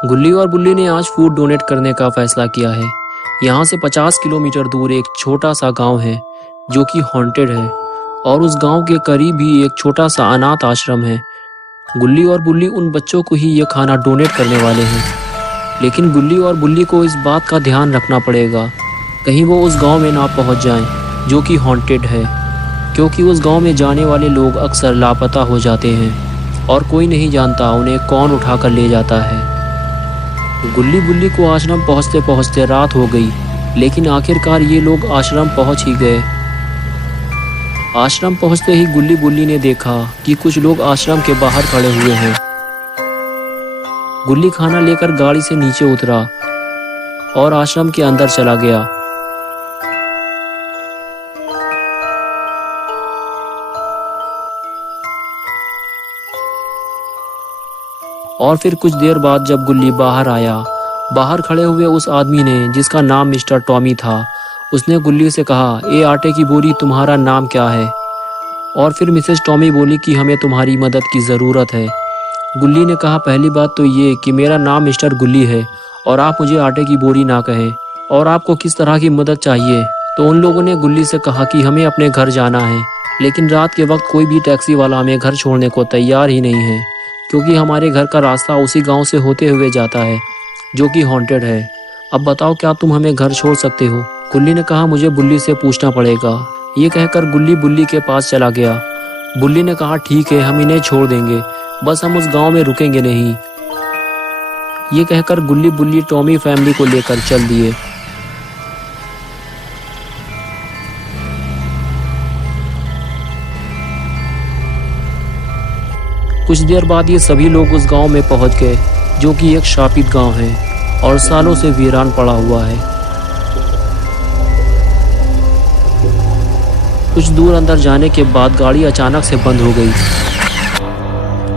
गुल्ली और बुल्ली ने आज फूड डोनेट करने का फैसला किया है। यहाँ से 50 किलोमीटर दूर एक छोटा सा गांव है जो कि हॉन्टेड है और उस गांव के करीब ही एक छोटा सा अनाथ आश्रम है। गुल्ली और बुल्ली उन बच्चों को ही ये खाना डोनेट करने वाले हैं, लेकिन गुल्ली और बुल्ली को इस बात का ध्यान रखना पड़ेगा कहीं वो उस गांव में ना पहुंच जाएं जो कि हॉन्टेड है, क्योंकि उस गांव में जाने वाले लोग अक्सर लापता हो जाते हैं और कोई नहीं जानता उन्हें कौन उठा कर ले जाता है। गुल्ली बुल्ली को आश्रम पहुंचते पहुंचते रात हो गई, लेकिन आखिरकार ये लोग आश्रम पहुंच ही गए। आश्रम पहुंचते ही गुल्ली बुल्ली ने देखा कि कुछ लोग आश्रम के बाहर खड़े हुए हैं। गुल्ली खाना लेकर गाड़ी से नीचे उतरा और आश्रम के अंदर चला गया। और फिर कुछ देर बाद जब गुल्ली बाहर आया, बाहर खड़े हुए उस आदमी ने, जिसका नाम मिस्टर टॉमी था, उसने गुल्ली से कहा, ए आटे की बोरी, तुम्हारा नाम क्या है? और फिर मिसेस टॉमी बोली कि हमें तुम्हारी मदद की ज़रूरत है। गुल्ली ने कहा, पहली बात तो ये कि मेरा नाम मिस्टर गुल्ली है और आप मुझे आटे की बोरी ना कहें, और आपको किस तरह की मदद चाहिए? तो उन लोगों ने गुल्ली से कहा कि हमें अपने घर जाना है, लेकिन रात के वक्त कोई भी टैक्सी वाला हमें घर छोड़ने को तैयार ही नहीं है, क्योंकि हमारे घर का रास्ता उसी गांव से होते हुए जाता है जो कि हॉन्टेड है। अब बताओ, क्या तुम हमें घर छोड़ सकते हो? गुल्ली ने कहा, मुझे बुल्ली से पूछना पड़ेगा। ये कहकर गुल्ली बुल्ली के पास चला गया। बुल्ली ने कहा, ठीक है, हम इन्हें छोड़ देंगे, बस हम उस गांव में रुकेंगे नहीं। ये कहकर गुल्ली बुल्ली टॉमी फैमिली को लेकर चल दिए। कुछ देर बाद ये सभी लोग उस गांव में पहुंच गए जो कि एक शापित गांव है और सालों से वीरान पड़ा हुआ है। कुछ दूर अंदर जाने के बाद गाड़ी अचानक से बंद हो गई।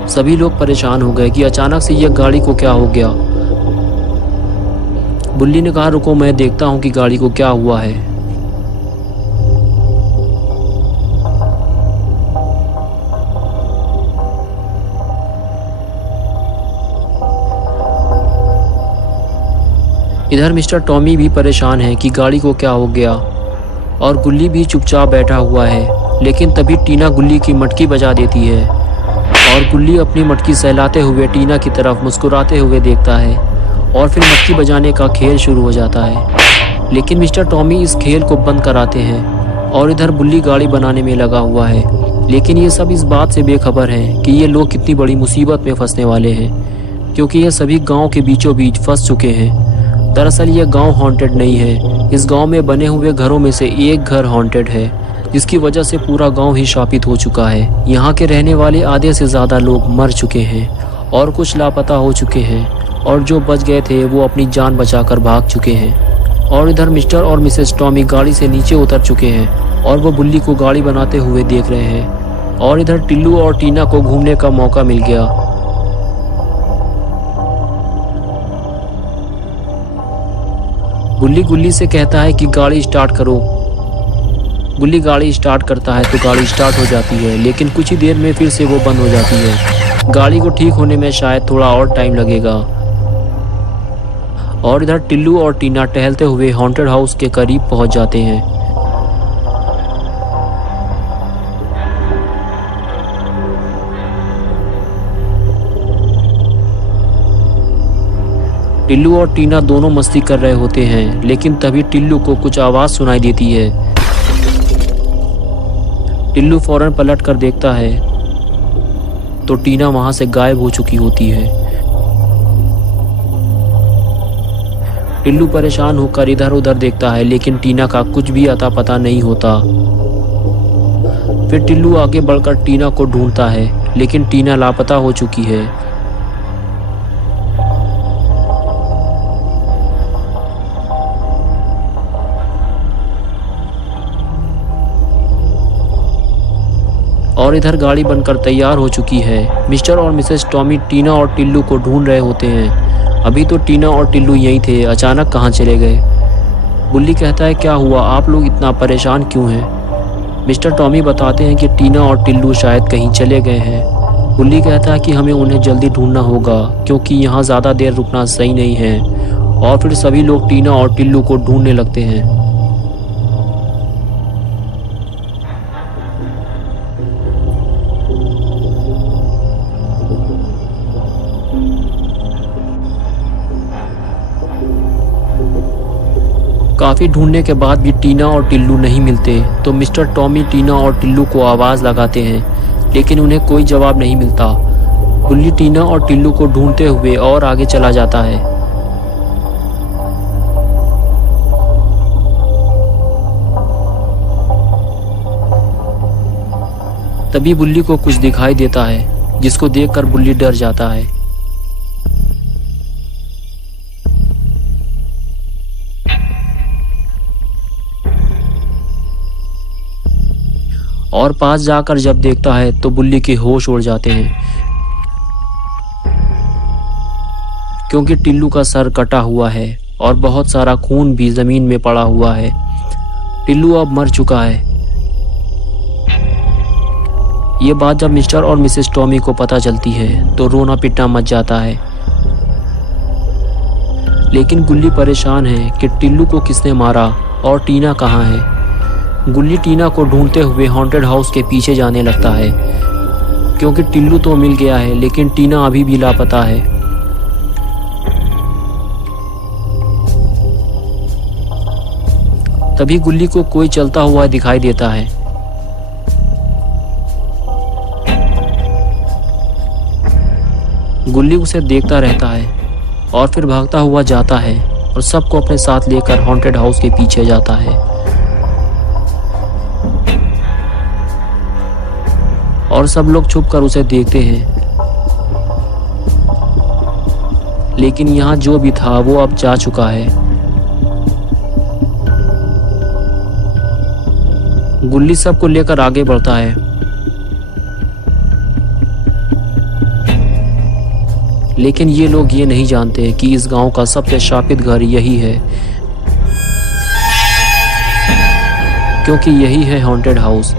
सभी लोग परेशान हो गए कि अचानक से ये गाड़ी को क्या हो गया। बुल्ली ने कहा, रुको, मैं देखता हूँ कि गाड़ी को क्या हुआ है। इधर मिस्टर टॉमी भी परेशान है कि गाड़ी को क्या हो गया, और गुल्ली भी चुपचाप बैठा हुआ है। लेकिन तभी टीना गुल्ली की मटकी बजा देती है और गुल्ली अपनी मटकी सहलाते हुए टीना की तरफ मुस्कुराते हुए देखता है, और फिर मटकी बजाने का खेल शुरू हो जाता है। लेकिन मिस्टर टॉमी इस खेल को बंद कराते हैं और इधर बुल्ली गाड़ी बनाने में लगा हुआ है। लेकिन ये सब इस बात से बेखबर हैं कि ये लोग कितनी बड़ी मुसीबत में फंसने वाले हैं, क्योंकि ये सभी गाँव के बीचों बीच फंस चुके हैं। दरअसल ये गांव हॉन्टेड नहीं है। इस गांव में बने हुए घरों में से एक घर हॉन्टेड है, जिसकी वजह से पूरा गांव ही शापित हो चुका है। यहाँ के रहने वाले आधे से ज़्यादा लोग मर चुके हैं और कुछ लापता हो चुके हैं, और जो बच गए थे वो अपनी जान बचाकर भाग चुके हैं। और इधर मिस्टर और मिसेस टॉमी गाड़ी से नीचे उतर चुके हैं और वो बुल्ली को गाड़ी बनाते हुए देख रहे हैं। और इधर टिल्लू और टीना को घूमने का मौका मिल गया। बुल्ली गुल्ली से कहता है कि गाड़ी स्टार्ट करो। गुल्ली गाड़ी स्टार्ट करता है तो गाड़ी स्टार्ट हो जाती है, लेकिन कुछ ही देर में फिर से वो बंद हो जाती है। गाड़ी को ठीक होने में शायद थोड़ा और टाइम लगेगा। और इधर टिल्लू और टीना टहलते हुए हॉन्टेड हाउस के करीब पहुंच जाते हैं। टिल्लू और टीना दोनों मस्ती कर रहे होते हैं, लेकिन तभी टिल्लू को कुछ आवाज़ सुनाई देती है। टिल्लू फौरन पलट कर देखता है तो टीना वहां से गायब हो चुकी होती है। टिल्लू परेशान होकर इधर उधर देखता है, लेकिन टीना का कुछ भी अता पता नहीं होता। फिर टिल्लू आगे बढ़कर टीना को ढूंढता है, लेकिन टीना लापता हो चुकी है। और इधर गाड़ी बनकर तैयार हो चुकी है। मिस्टर और मिसेस टॉमी टीना और टिल्लू को ढूंढ रहे होते हैं। अभी तो टीना और टिल्लू यहीं थे, अचानक कहाँ चले गए? बुल्ली कहता है, क्या हुआ, आप लोग इतना परेशान क्यों हैं? मिस्टर टॉमी बताते हैं कि टीना और टिल्लू शायद कहीं चले गए हैं गुल्ली कहता है कि हमें उन्हें जल्दी ढूंढना होगा क्योंकि यहाँ ज़्यादा देर रुकना सही नहीं है। और फिर सभी लोग टीना और टिल्लू को ढूंढने लगते हैं। काफ़ी ढूंढने के बाद भी टीना और टिल्लू नहीं मिलते तो मिस्टर टॉमी टीना और टिल्लू को आवाज़ लगाते हैं, लेकिन उन्हें कोई जवाब नहीं मिलता। गुल्ली टीना और टिल्लू को ढूंढते हुए और आगे चला जाता है। तभी बुल्ली को कुछ दिखाई देता है, जिसको देखकर बुल्ली डर जाता है। और पास जाकर जब देखता है तो बुल्ली के होश उड़ जाते हैं, क्योंकि टिल्लू का सर कटा हुआ है और बहुत सारा खून भी जमीन में पड़ा हुआ है। टिल्लू अब मर चुका है। ये बात जब मिस्टर और मिसेस टॉमी को पता चलती है तो रोना पिटना मच जाता है। लेकिन गुल्ली परेशान है कि टिल्लू को किसने मारा और टीना कहाँ है। गुल्ली टीना को ढूंढते हुए हॉन्टेड हाउस के पीछे जाने लगता है, क्योंकि टिल्लू तो मिल गया है लेकिन टीना अभी भी लापता है। तभी गुल्ली को कोई चलता हुआ दिखाई देता है। गुल्ली उसे देखता रहता है और फिर भागता हुआ जाता है और सबको अपने साथ लेकर हॉन्टेड हाउस के पीछे जाता है। और सब लोग छुपकर उसे देखते हैं, लेकिन यहाँ जो भी था वो अब जा चुका है। गुल्ली सबको लेकर आगे बढ़ता है, लेकिन ये लोग ये नहीं जानते कि इस गांव का सबसे शापित घर यही है, क्योंकि यही है हॉन्टेड हाउस।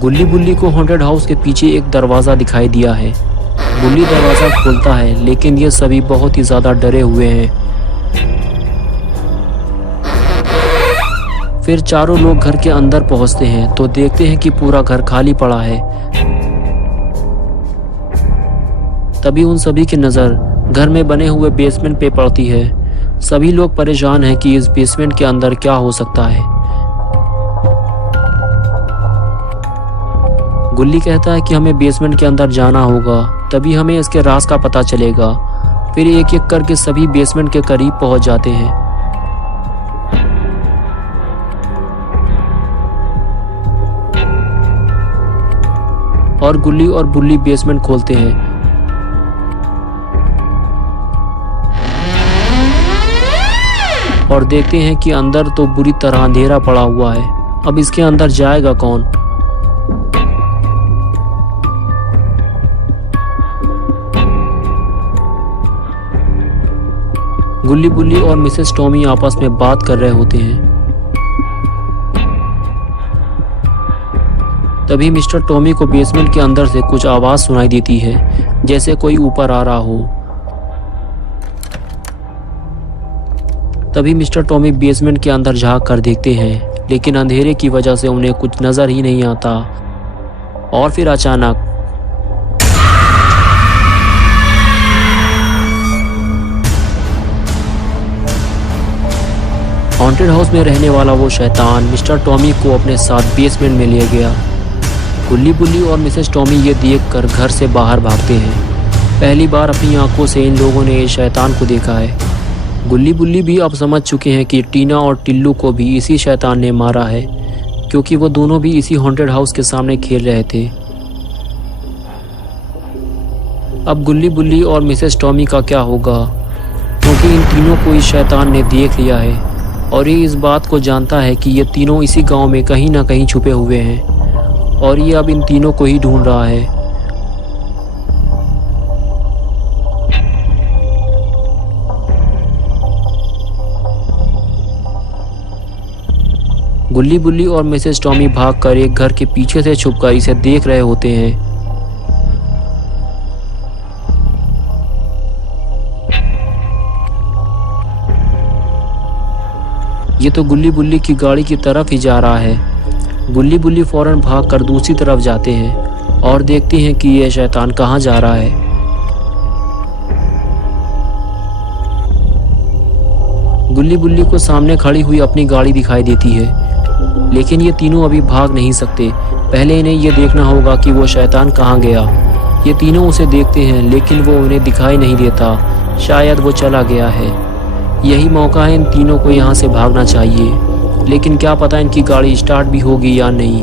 गुल्ली बुल्ली को हॉन्टेड हाउस के पीछे एक दरवाज़ा दिखाई दिया है। गुल्ली दरवाज़ा खोलता है, लेकिन ये सभी बहुत ही ज़्यादा डरे हुए हैं। फिर चारों लोग घर के अंदर पहुंचते हैं तो देखते हैं कि पूरा घर खाली पड़ा है। तभी उन सभी की नज़र घर में बने हुए बेसमेंट पे पड़ती है। सभी लोग परेशान हैं कि इस बेसमेंट के अंदर क्या हो सकता है। गुल्ली कहता है कि हमें बेसमेंट के अंदर जाना होगा, तभी हमें इसके राज का पता चलेगा। फिर एक एक करके सभी बेसमेंट के करीब पहुंच जाते हैं। और गुल्ली और बुल्ली बेसमेंट खोलते हैं। और देखते हैं कि अंदर तो बुरी तरह अंधेरा पड़ा हुआ है। अब इसके अंदर जाएगा कौन? गुल्ली बुल्ली और मिसेस टॉमी आपस में बात कर रहे होते हैं। तभी मिस्टर टॉमी को बेसमेंट के अंदर से कुछ आवाज़ सुनाई देती है, जैसे कोई ऊपर आ रहा हो। तभी मिस्टर टॉमी बेसमेंट के अंदर झांक कर देखते हैं, लेकिन अंधेरे की वजह से उन्हें कुछ नज़र ही नहीं आता। और फिर अचानक हॉन्टेड हाउस में रहने वाला वो शैतान मिस्टर टॉमी को अपने साथ बेसमेंट में ले गया। गुल्ली बुल्ली और मिसेस टॉमी ये देखकर घर से बाहर भागते हैं। पहली बार अपनी आंखों से इन लोगों ने इस शैतान को देखा है। गुल्ली बुल्ली भी अब समझ चुके हैं कि टीना और टिल्लू को भी इसी शैतान ने मारा है, क्योंकि वो दोनों भी इसी हॉन्टेड हाउस के सामने खेल रहे थे। अब गुल्ली बुल्ली और मिसेस टॉमी का क्या होगा, क्योंकि इन तीनों को इस शैतान ने देख लिया है और ये इस बात को जानता है कि ये तीनों इसी गांव में कहीं ना कहीं छुपे हुए हैं और ये अब इन तीनों को ही ढूंढ रहा है। गुल्ली बुल्ली और मिसेस टॉमी भागकर एक घर के पीछे से छुपकर इसे देख रहे होते हैं। ये तो गुल्ली बुल्ली की गाड़ी की तरफ ही जा रहा है। गुल्ली बुल्ली फौरन भागकर दूसरी तरफ जाते हैं और देखते हैं कि यह शैतान कहाँ जा रहा है। गुल्ली बुल्ली को सामने खड़ी हुई अपनी गाड़ी दिखाई देती है, लेकिन ये तीनों अभी भाग नहीं सकते। पहले इन्हें ये देखना होगा कि वो शैतान कहाँ गया। ये तीनों उसे देखते हैं, लेकिन वो उन्हें दिखाई नहीं देता। शायद वो चला गया है। यही मौका है इन तीनों को यहाँ से भागना चाहिए, लेकिन क्या पता इनकी गाड़ी स्टार्ट भी होगी या नहीं।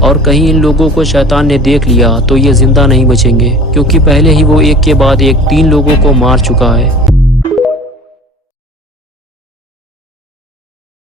और कहीं इन लोगों को शैतान ने देख लिया तो ये ज़िंदा नहीं बचेंगे, क्योंकि पहले ही वो एक के बाद एक 3 लोगों को मार चुका है।